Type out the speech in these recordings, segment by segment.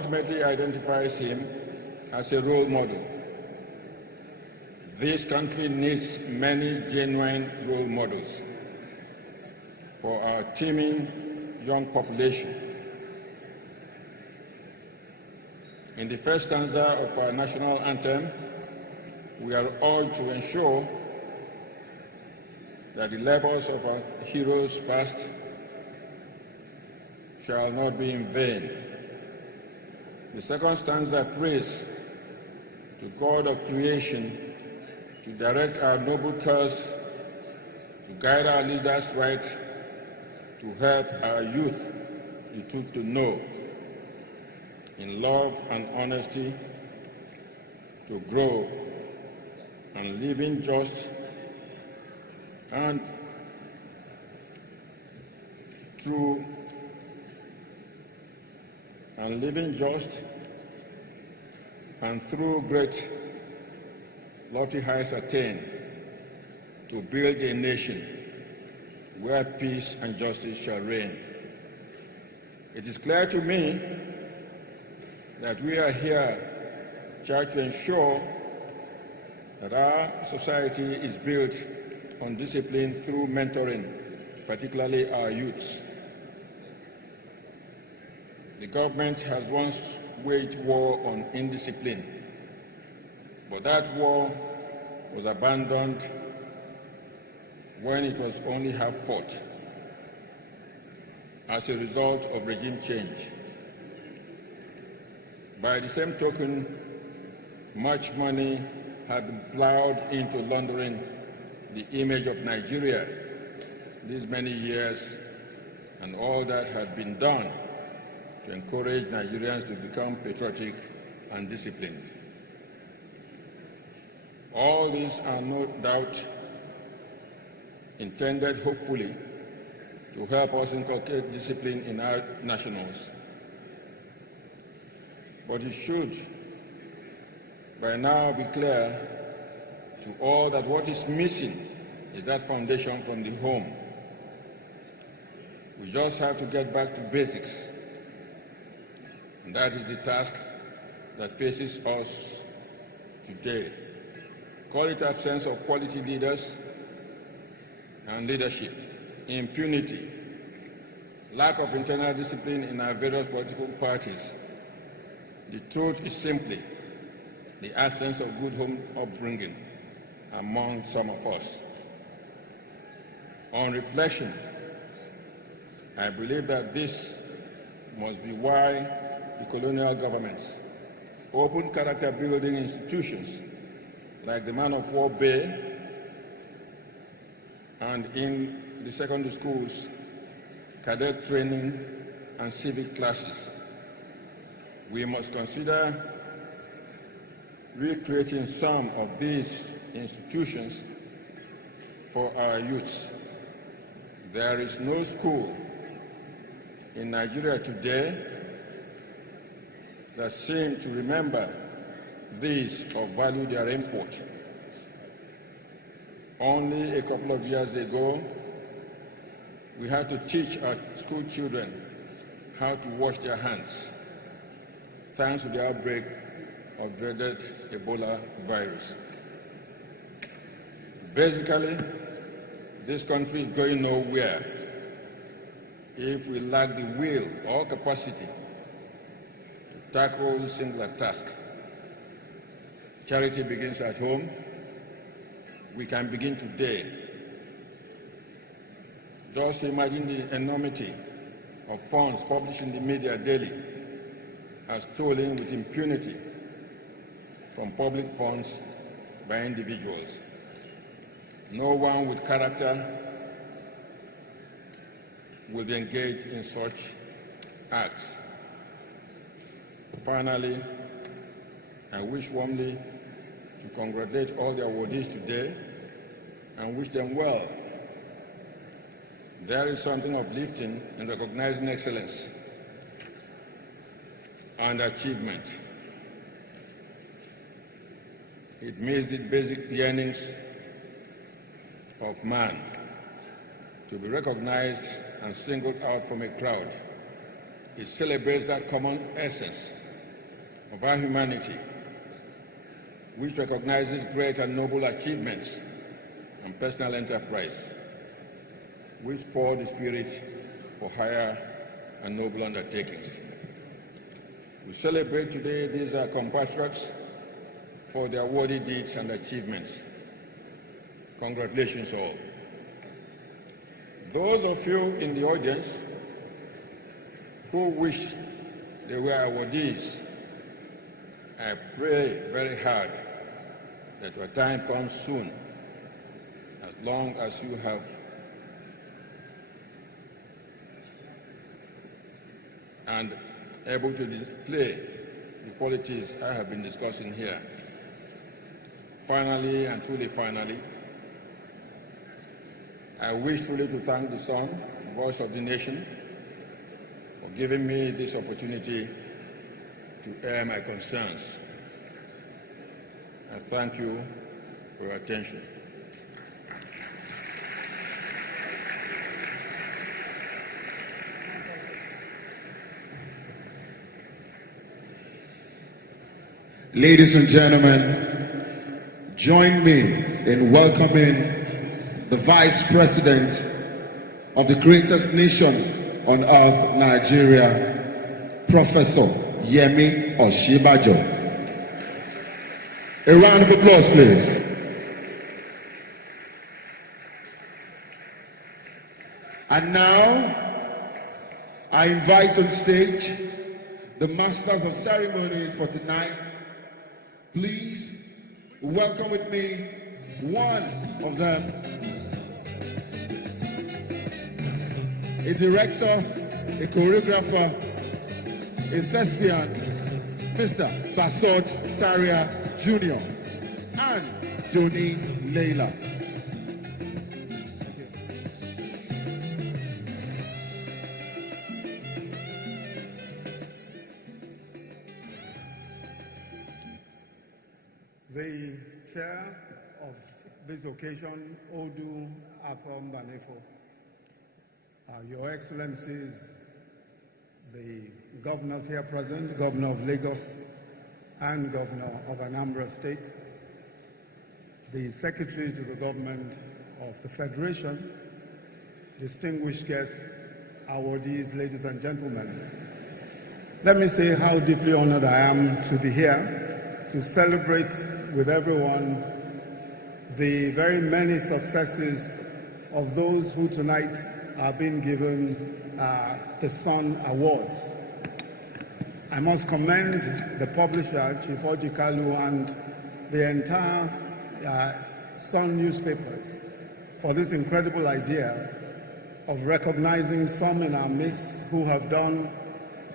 ultimately identifies him as a role model. This country needs many genuine role models for our teeming young population. In the first stanza of our national anthem, we are all to ensure that the labors of our heroes past shall not be in vain. The second stanza prays to God of creation to direct our noble cause, to guide our leaders right, to help our youth the truth to know, in love and honesty, to grow and living just and true and living just and through great lofty heights attained, to build a nation where peace and justice shall reign. It is clear to me that we are here charged to ensure that our society is built on discipline through mentoring, particularly our youths. The government has once waged war on indiscipline, but that war was abandoned when it was only half fought as a result of regime change. By the same token, much money had been plowed into laundering the image of Nigeria these many years, and all that had been done to encourage Nigerians to become patriotic and disciplined. All these are no doubt intended, hopefully, to help us inculcate discipline in our nationals. But it should by now be clear to all that what is missing is that foundation from the home. We just have to get back to basics. And that is the task that faces us today. Call it absence of quality leaders and leadership, impunity, lack of internal discipline in our various political parties. The truth is simply the absence of good home upbringing among some of us. On reflection, I believe that this must be why the colonial governments opened character-building institutions like the Man of War Bay, and in the secondary schools, cadet training and civic classes. We must consider recreating some of these institutions for our youths. There is no school in Nigeria today that seems to remember these or value their import. Only a couple of years ago, we had to teach our school children how to wash their hands, thanks to the outbreak of dreaded Ebola virus. Basically, this country is going nowhere if we lack the will or capacity to tackle this singular task. Charity begins at home. We can begin today. Just imagine the enormity of funds published in the media daily as stolen with impunity from public funds by individuals. No one with character will be engaged in such acts. Finally, I wish warmly to congratulate all the awardees today and wish them well. There is something uplifting in recognizing excellence and achievement. It meets the basic yearnings of man to be recognized and singled out from a crowd. It celebrates that common essence of our humanity, which recognizes great and noble achievements and personal enterprise, which spur the spirit for higher and noble undertakings. We celebrate today these compatriots for their worthy deeds and achievements. Congratulations all. Those of you in the audience who wish they were awardees, I pray very hard that your time comes soon, as long as you have and able to display the qualities I have been discussing here. Finally, and truly finally, I wish truly to thank the Sun, voice of the nation, for giving me this opportunity to air my concerns. I thank you for your attention. Ladies and gentlemen, join me in welcoming the Vice President of the greatest nation on earth, Nigeria, Professor Yemi Osinbajo. A round of applause, please. And now, I invite on stage the Masters of Ceremonies for tonight. Please welcome with me one of them, a director, a choreographer, a thespian, Mr. Basot Taria Jr. and Doni Leila. The chair of this occasion, Odu Afom Banefo, Your Excellencies, the governors here present, Governor of Lagos and Governor of Anambra State, the Secretary to the Government of the Federation, distinguished guests, awardees, ladies and gentlemen. Let me say how deeply honored I am to be here to celebrate with everyone the very many successes of those who tonight are being given the Sun Awards. I must commend the publisher, Chief Oji Kalu, and the entire Sun newspapers for this incredible idea of recognizing some in our midst who have done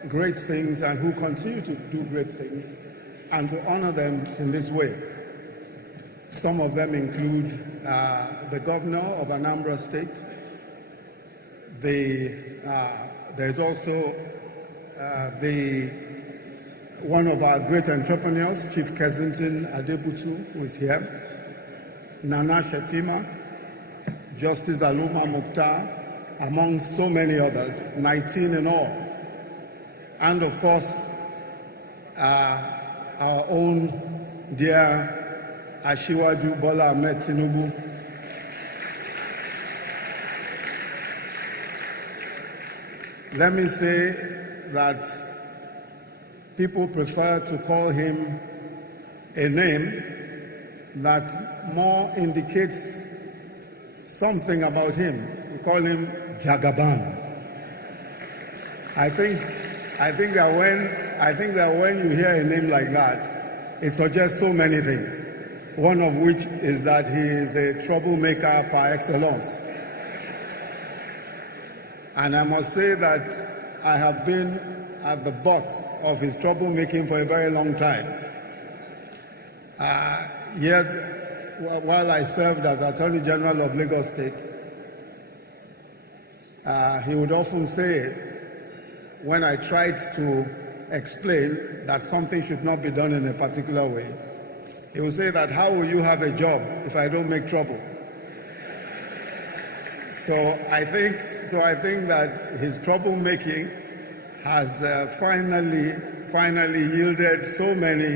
great things and who continue to do great things, and to honor them in this way. Some of them include the governor of Anambra State. There's also one of our great entrepreneurs, Chief Kensington Adebutu, who is here, Nana Shetima, Justice Aluma Mukhtar, among so many others, 19 in all. And of course, our own dear Ashiwaju Bola Ahmed Tinubu. Let me say that people prefer to call him a name that more indicates something about him. We call him Jagaban. I think that when you hear a name like that, it suggests so many things. One of which is that he is a troublemaker par excellence. And I must say that I have been at the butt of his troublemaking for a very long time. Yes, while I served as Attorney General of Lagos State, he would often say, when I tried to explain that something should not be done in a particular way, he would say that, how will you have a job if I don't make trouble? So I think that his troublemaking has finally finally yielded so many